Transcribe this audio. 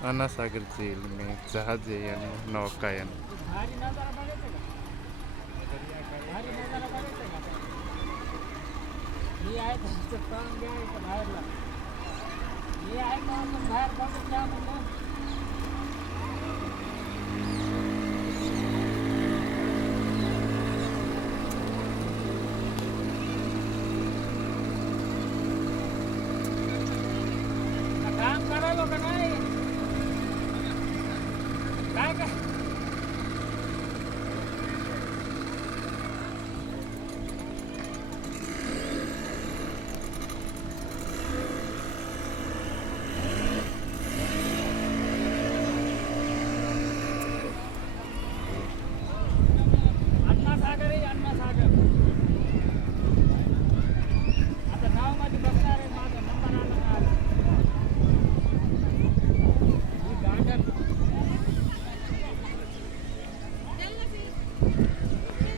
अनासागरचं येईल मी जहाज आहे आणि नौका आहे भारी नजारा बघायचा का? भारी नजारा बघायचा का? मी आहे तुमचं काम घ्यायचं बाहेरला. मी आहे का आपण बाहेर बघत जा म्हणून. काम करायला का नाही? काय काय? अण्णासागर आहे अण्णासागर. आता नावामध्ये बसणार आहे माझा नंबर आला का आला. ही गार्डन